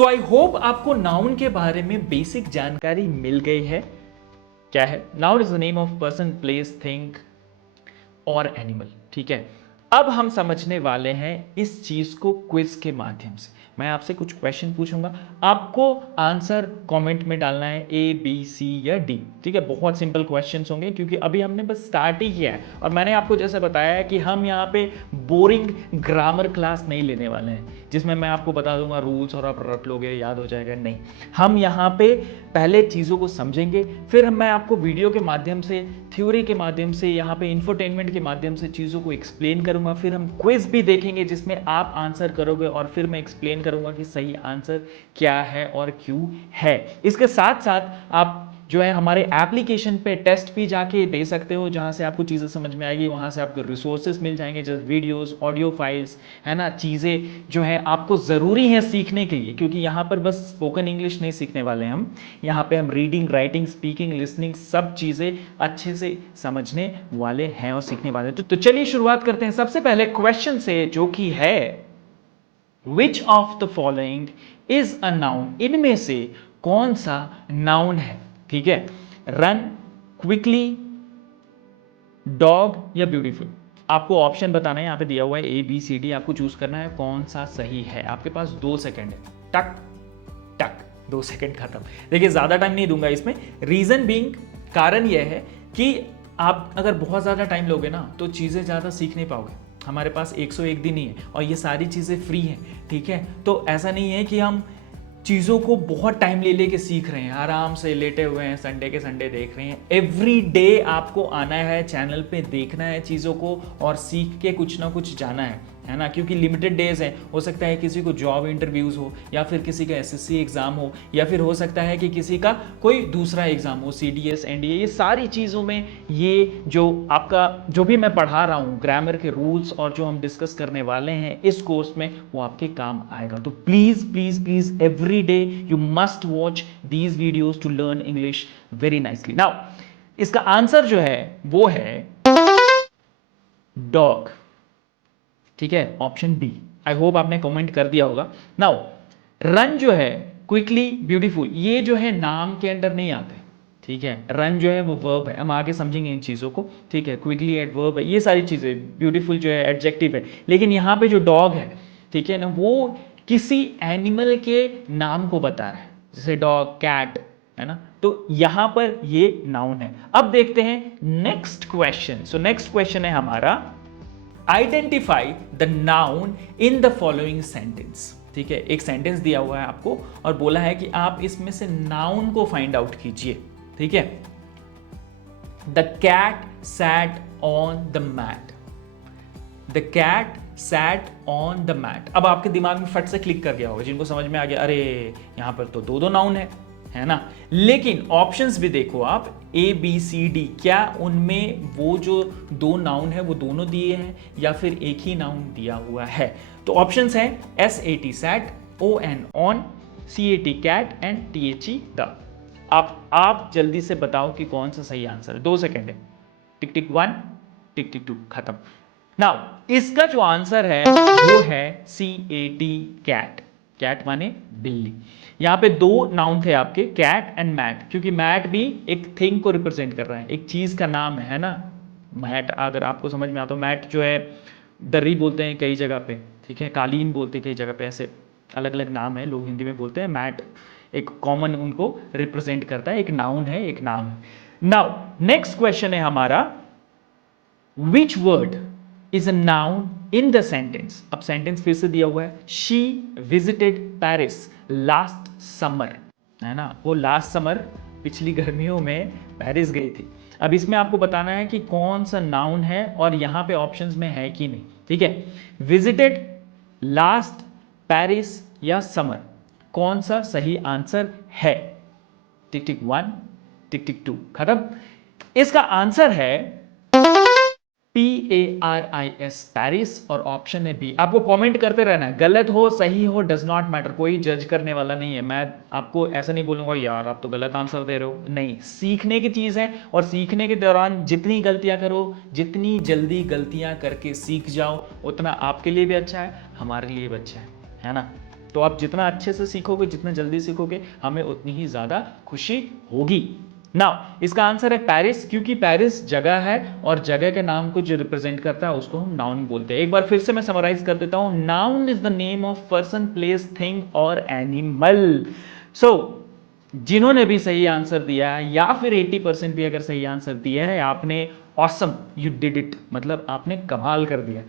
So I hope आपको noun के बारे में बेसिक जानकारी मिल गई है। क्या है? Noun is the name of person, place, thing और एनिमल। ठीक है, अब हम समझने वाले हैं इस चीज को क्विज के माध्यम से। मैं आपसे कुछ क्वेश्चन पूछूंगा, आपको आंसर कमेंट में डालना है, ए बी सी या डी। ठीक है, बहुत सिंपल क्वेश्चंस होंगे क्योंकि अभी हमने बस स्टार्ट ही किया है और मैंने आपको जैसे बताया है कि हम यहाँ पे बोरिंग ग्रामर क्लास नहीं लेने वाले हैं जिसमें मैं आपको बता दूंगा रूल्स और आप रट लोगे, याद हो जाएगा। नहीं, हम यहाँ पे पहले चीज़ों को समझेंगे, फिर मैं आपको वीडियो के माध्यम से, थ्योरी के माध्यम से, यहाँ पे इंफोटेनमेंट के माध्यम से चीज़ों को एक्सप्लेन करूंगा। फिर हम क्विज भी देखेंगे जिसमें आप आंसर करोगे और फिर मैं एक्सप्लेन करूंगा कि सही आंसर क्या है और क्यों है। इसके साथ साथ आप जो है हमारे एप्लीकेशन पे टेस्ट भी जाके दे सकते हो, जहाँ से आपको चीज़ें समझ में आएगी, वहाँ से आपको रिसोर्सेज मिल जाएंगे, जैसे वीडियोस, ऑडियो फाइल्स, है ना। चीज़ें जो है आपको ज़रूरी है सीखने के लिए, क्योंकि यहाँ पर बस स्पोकन इंग्लिश नहीं सीखने वाले हैं हम, यहाँ पे हम रीडिंग, राइटिंग, स्पीकिंग, लिसनिंग सब चीज़ें अच्छे से समझने वाले हैं और सीखने वाले हैं। तो चलिए शुरुआत करते हैं सबसे पहले क्वेश्चन से, जो कि है which of the following is a noun. इनमें से कौन सा नाउन है? ठीक है, रन, क्विकली, डॉग या ब्यूटीफुल। आपको ऑप्शन बताना है, यहाँ पे दिया हुआ है ए बी सी डी, आपको चूज करना है कौन सा सही है। आपके पास 2 सेकंड है, टक टक, 2 सेकंड खत्म। देखिए ज्यादा टाइम नहीं दूंगा इसमें, रीजन बीइंग, कारण यह है कि आप अगर बहुत ज्यादा टाइम लोगे ना तो चीजें ज्यादा सीख नहीं पाओगे। हमारे पास 101 दिन ही है और ये सारी चीजें फ्री हैं। ठीक है, तो ऐसा नहीं है कि हम चीज़ों को बहुत टाइम ले लेके सीख रहे हैं, आराम से लेटे हुए हैं, संडे के संडे देख रहे हैं। एवरी डे आपको आना है चैनल पे, देखना है चीज़ों को और सीख के कुछ ना कुछ जाना है ना। क्योंकि लिमिटेड डेज हैं, हो सकता है किसी को जॉब इंटरव्यूज़ हो, या फिर किसी का एसएससी एग्ज़ाम हो, या फिर हो सकता है कि किसी का कोई दूसरा एग्ज़ाम हो, सीडीएस, एनडीए। ये सारी चीज़ों में ये जो आपका जो भी मैं पढ़ा रहा हूँ, ग्रामर के रूल्स और जो हम डिस्कस करने वाले हैं इस कोर्स में, वो आपके काम आएगा। तो please please please every day you must watch these videos to learn English very nicely. Now इसका आंसर जो है वो है डॉग। ठीक है, ऑप्शन डी। आई होप आपने कमेंट कर दिया होगा। नाउ रन जो है, क्विकली, ब्यूटीफुल, ये जो है नाम के अंडर नहीं आते। ठीक है, रन जो है वो वर्ब है, हम आगे समझेंगे इन चीज़ों को। ठीक है, क्विकली एडवर्ब है, ये सारी चीज़ें, ब्यूटीफुल जो है एडजेक्टिव है। लेकिन यहाँ पे जो डॉग है, ठीक है ना, वो किसी एनिमल के नाम को बता रहा है, जैसे डॉग, कैट, है ना। तो यहां पर ये नाउन है। अब देखते हैं next question. So next question है हमारा, identify the noun in the following sentence. ठीक है, एक सेंटेंस दिया हुआ है आपको और बोला है कि आप इसमें से नाउन को फाइंड आउट कीजिए। ठीक है, the cat sat on the mat. The cat sat on the mat. अब आपके दिमाग में फट से क्लिक कर गया होगा, जिनको समझ में आ गया, अरे यहां पर तो 2 नाउन है ना। लेकिन ऑप्शंस भी देखो आप, ए बी सी डी, क्या उनमें वो जो 2 नाउन है वो दोनों दिए हैं या फिर एक ही नाउन दिया हुआ है? तो ऑप्शंस हैं S A T sat, O N on, C A T cat and T H E the. आप जल्दी से बताओ कि कौन सा सही आंसर है। 2 सेकेंड है, टिक टिक 1, टिक टिक 2, खत्म। नाउ इसका जो आंसर है वो है सी ए टी कैट। कैट माने बिल्ली। यहां पे 2 नाउन थे आपके, कैट एंड मैट, क्योंकि मैट भी एक थिंग को रिप्रेजेंट कर रहा है, एक चीज का नाम है ना। मैट अगर आपको समझ में आता हो, मैट जो है दर्री बोलते हैं कई जगह पे, ठीक है, कालीन बोलते हैं कई जगह पे, ऐसे अलग अलग नाम है, लोग हिंदी में बोलते हैं। मैट एक कॉमन उनको रिप्रेजेंट करता है, एक नाउन है, एक नाम है। नाउ नेक्स्ट क्वेश्चन है हमारा, which word is a noun in the sentence. अब सेंटेंस फिर से दिया हुआ है, she visited Paris last summer, है ना, वो लास्ट समर, पिछली गर्मियों में पेरिस गई थी। अब इसमें आपको बताना है कि कौन सा नाउन है और यहां पे ऑप्शंस में है कि नहीं। ठीक है, विजिटेड, लास्ट, पेरिस या समर, कौन सा सही आंसर है? टिक टिक 1, टिक टिक 2, खत्म। इसका आंसर है PARIS, पेरिस, और ऑप्शन है बी। आपको कमेंट करते रहना है, गलत हो सही हो डज नॉट मैटर, कोई जज करने वाला नहीं है। मैं आपको ऐसा नहीं बोलूंगा यार आप तो गलत आंसर दे रहे हो, नहीं, सीखने की चीज है और सीखने के दौरान जितनी गलतियां करो, जितनी जल्दी गलतियां करके सीख जाओ, उतना आपके लिए भी अच्छा है, हमारे लिए भी अच्छा है ना। तो आप जितना अच्छे से सीखोगे, जितना जल्दी सीखोगे, हमें उतनी ही ज़्यादा खुशी होगी। नाउ इसका आंसर है पेरिस, क्योंकि पेरिस जगह है और जगह के नाम को जो रिप्रेजेंट करता है उसको हम नाउन बोलते हैं। एक बार फिर से मैं समराइज कर देता हूं, noun is the name of person, place, thing और एनिमल। सो जिन्होंने भी सही आंसर दिया है या फिर 80% भी अगर सही आंसर दिया है, आपने ऑसम, यू डिड इट, मतलब आपने कमाल कर दिया।